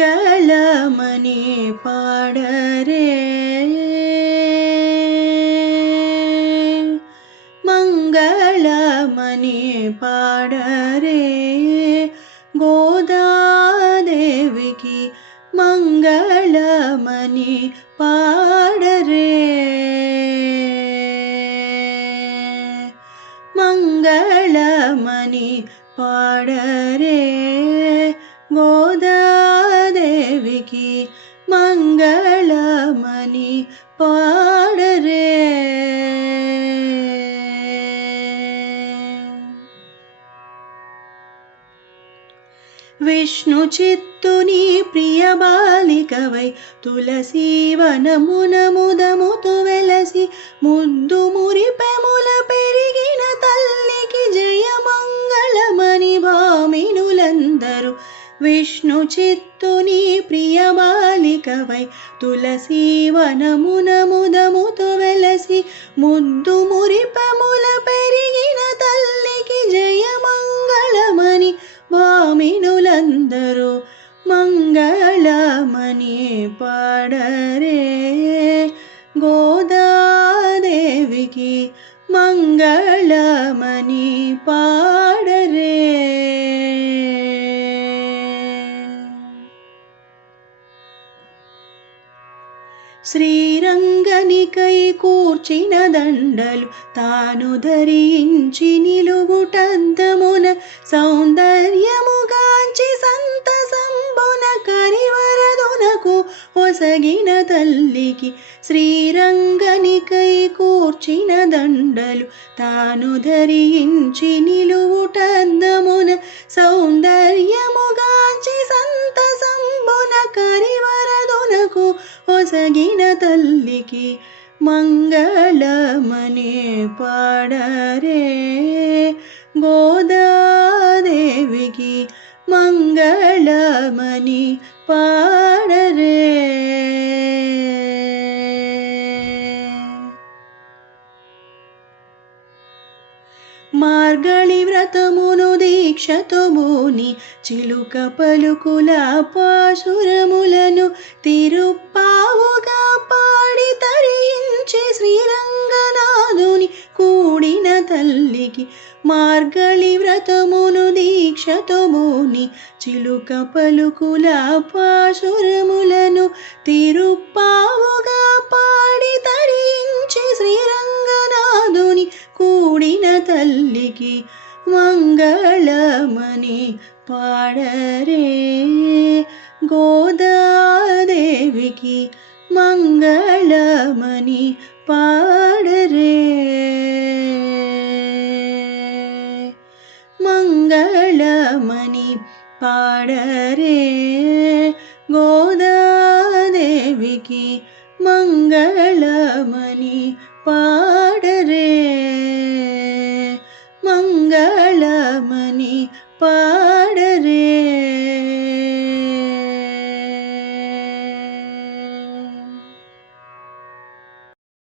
మంగళమని పాడరే మంగళమని పాడరే గోదాదేవికి మంగళమని పాడరే మంగళమని పాడరే గోదాదేవికి మంగళమని పాడరే విష్ణు చిత్తుని ప్రియ బాలికవై తులసీవనమున ముదముతు వెలసి ముద్దు మురిపెముల పెరిగిన తల్లికి జయమంగళమని భామినులందరూ విష్ణు చిత్తుని ప్రియ బాలికవై తులసీవనమున ముదముతు వెలసి ముద్దు మురిపెముల పెరిగిన తల్లికి జయమంగళమని భామినులందరూ మంగళమని పాడరే గోదాదేవికి మంగళమని పాడరే శ్రీరంగనికై కూర్చిన దండలు తాను ధరించి నిలువుటద్దమున సౌందర్యముగాంచి సంతసంబున కరివరదునకు ఒసగిన తల్లికి శ్రీరంగనికై కూర్చిన దండలు తాను ధరించి నిలువుటద్దమున సౌందర్యముగాంచి సంతసంబున కరివరదునకు ఒసగిన తల్లికి మంగళమని పాడరే గోదాదేవికి మంగళమని పాడరే మార్గళి వ్రతమును దీక్షతో బూని చిలుక పలుకుల పాశురములను తిరుప్పావుగా పాడి తరించి శ్రీరంగనాథుని కూడిన తల్లికి మార్గళి వ్రతమును దీక్షతో బూని చిలుక పలుకుల పాశురములను తిరుప్పావుగా పాడి తరించి శ్రీరంగనాథుని కూడిన తల్లికి మంగళమని పాడరే గోదాదేవికి మంగళమని పాడరే మంగళమని పాడరే గోదాదేవికి మంగళమని పాడరే మంగళమని